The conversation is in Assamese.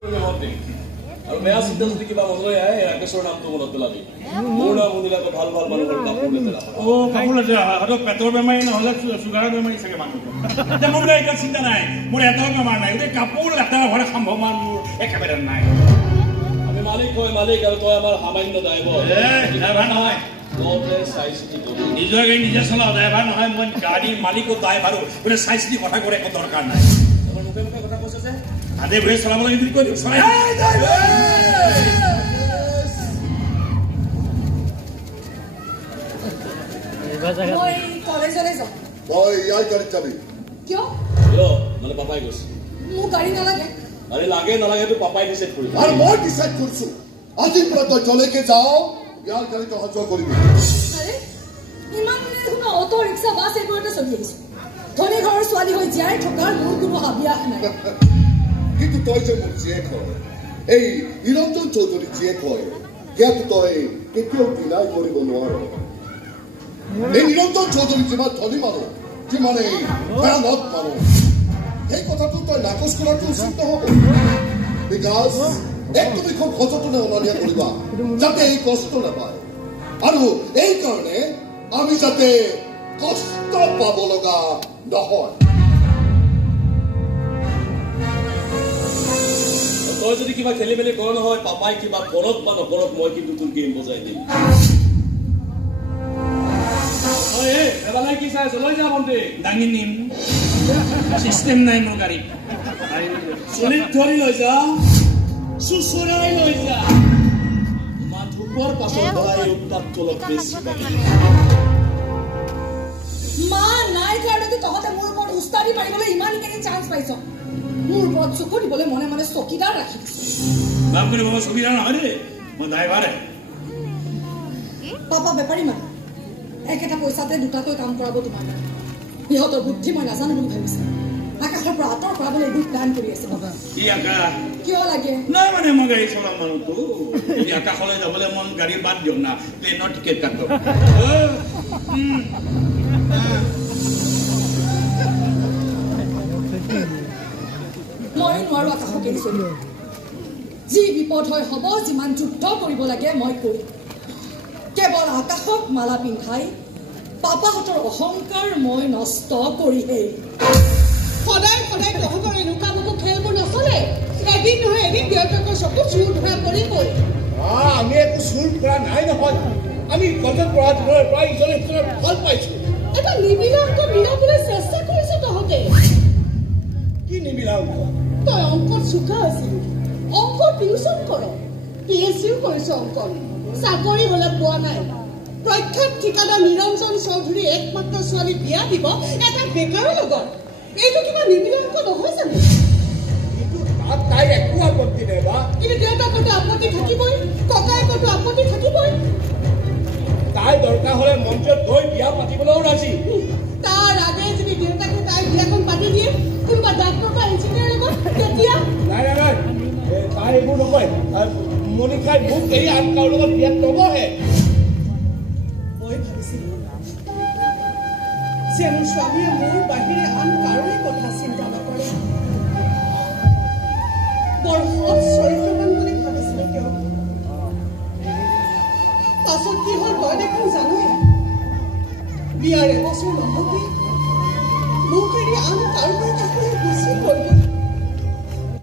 আৰু বেয়া চিন্তা যদি কিবা মনলৈ আহে ৰাকেশৰ নামটো মনত পেলাবি মোৰ নাম শুনিলে ভাল ভাল মানুহৰ কাপোৰ লেতেৰা কাপোৰ লেতেৰা হয়তো পেটৰ বেমাৰী নহ'লে চুগাৰৰ বেমাৰী চাগে মানুহ মোৰ বোলে একো চিন্তা নাই মোৰ এটাও বেমাৰ নাই গোটেই কাপোৰ লেতেৰা হোৱাৰ সম্ভাৱনা মোৰ একেবাৰে নাই আমি মালিক হয় মালিক আৰু তই আমাৰ সামান্য ড্ৰাইভাৰ নহয় নিজৰ গাড়ী নিজে চলাওঁ ড্ৰাইভাৰ নহয় মই গাড়ীৰ মালিকো ড্ৰাইভাৰো বোলে চাই চিতি কথা কৰে একো দৰকাৰ নাই মুখে মুখে কথা কৈছে যে আদে ভৰি চলাব লাগে বুলি কৈ দিওঁ চলাই মই কলেজলৈ যাম তই ইয়াৰ গাড়ীত যাবি কিয় মানে পাপাই কৈছে মোক গাড়ী নালাগে আরে লাগে নালাগে তো পাপাই ডিসাইড করিব আর মই ডিসাইড করছো আজিৰ পৰা তই জলেকে যাও ইয়াৰ গাড়ীত অহা যোৱা কৰিবি আৰে ইমান দিনে দেখোন অটো ৰিক্সা বাছ এইবোৰতে চলি আহিছে ধনী ঘৰৰ ছোৱালী হৈ জীয়াই থকাৰ মোৰ কোনো হাবিয়াস নাই কিন্তু তই যে মোৰ জীয়েক হয় এই নিৰঞ্জন চৌধুৰী জীয়েক হয় ইয়াতো তই কেতিয়াও ডিনাই কৰিব নোৱাৰ এই নিৰঞ্জন চৌধুৰী যিমান ধনী মানুহ যিমানেই ভয়ানক মানুহ এই কথাটো তই নাকচ কৰাটো উচিত নহ'ব বিকজ একদমেই খুব সযতনে অনা কৰিবা যাতে এই কষ্ট নাপায় আৰু এই কাৰণে আমি যাতে কষ্ট পাব লগা নহয় তই যদি কিবা খেলি মেলি কৰ নহয় পাপাই কিবা কৰক বা নকৰক মই কিন্তু তোৰ গেম বজাই দিম এবালাই কি চাই চলাই যা মন্তে দাঙি নিম চিষ্টেম নাই মোৰ গাড়ীত চলিত ধৰি লৈ যা চুচৰাই লৈ যা মাথোপৰ পাছৰ পৰা এই উৎপাতটো অলপ বেছি মা নাই কাৰণেতো তহঁতে মোৰ ওপৰত উস্তাদি মাৰিবলৈ ইমানখিনি চান্স পাইছ মোৰ ওপৰত চকু দিবলৈ মনে মনে চকীদাৰ ৰাখি দিছো বাপ কৰি বাবা চকীদাৰ নহয় দেই মই ড্ৰাইভাৰে পাপা বেপাৰী মানুহ একেটা পইচাতে দুটাকৈ কাম কৰাব তোমাৰ সিহঁতৰ বুদ্ধি মই নাজানো বুলি ভাবিছে আকাশৰ পৰা আঁতৰ কৰাবলৈ এইবোৰ প্লান কৰি আছে বাবা কি আকাশ কিয় লাগে নাই মানে মই গাড়ী চলাম মানুহটো যদি আকাশলৈ যাবলৈ মন গাড়ী বাদ দিয়ক না প্লেনৰ টিকেট কাটক মই নোৱাৰো আকাশক এৰি চলিব যি বিপদ হয় হ'ব যিমান যুদ্ধ কৰিব লাগে মই কৰিম কেৱল আকাশক মালা পিন্ধাই পাপাহঁতৰ অহংকাৰ মই নষ্ট কৰিহে সদায় সদায় তহঁতৰ এনেকুৱা মোকো খেলবোৰ নচলে এদিন নহয় এদিন দেউতাকৰ চকু চুৰ ধৰা পৰিবই আমি একো চুৰ কৰা নাই নহয় আমি কলেজত পঢ়া দিনৰ পৰা ইজনে সিজনক ভাল পাইছো এটা নিমিলা অংক মিলাবলৈ চেষ্টা কৰিছ তহঁতে কি নিমিলা অংক তই অংকত চোকা আছিলি অংক টিউচন কৰ PhDও কৰিছ অংকত চাকৰি হলে পোৱা নাই প্ৰখ্যাত ঠিকাদাৰ নিৰঞ্জন চৌধুৰী একমাত্ৰ ছোৱালী বিয়া দিব এটা বেকাৰৰ লগত এইটো কিবা নিমিলা অংক নহয় জানো তাইৰ একো আপত্তি নাই বা কিন্তু দেউতাকতো আপত্তি থাকিবই ককায়েকতো আপত্তি থাকিবই তাই দৰকাৰ হলে মঞ্চত গৈ বিয়া পাতিবলৈও ৰাজি তাৰ আগে যদি দেউতাকে তাই বিয়াখন পাতি দিয়ে কোনোবা ডাক্তৰ বা ইঞ্জিনিয়াৰ লগত তেতিয়া নাই নাই নাই তাই এইবোৰ নকয় মনিকাই মোক এৰি আন কাৰো লগত বিয়াত নবহে মই ভাবিছিলো যে মোৰ স্বামীয়ে মোৰ বাহিৰে আন কাৰোৰে কথা চিন্তা নকৰে বৰ সৎ চৰিত্ৰৱান বুলি ভাবিছিলো কিয় পাছত কি হ'ল তই দেখোন জানোৱে বিয়াৰ এবছৰ নহওঁতে মোক এৰি আন কাৰোবাৰ কাষলৈ গুচি গ'ল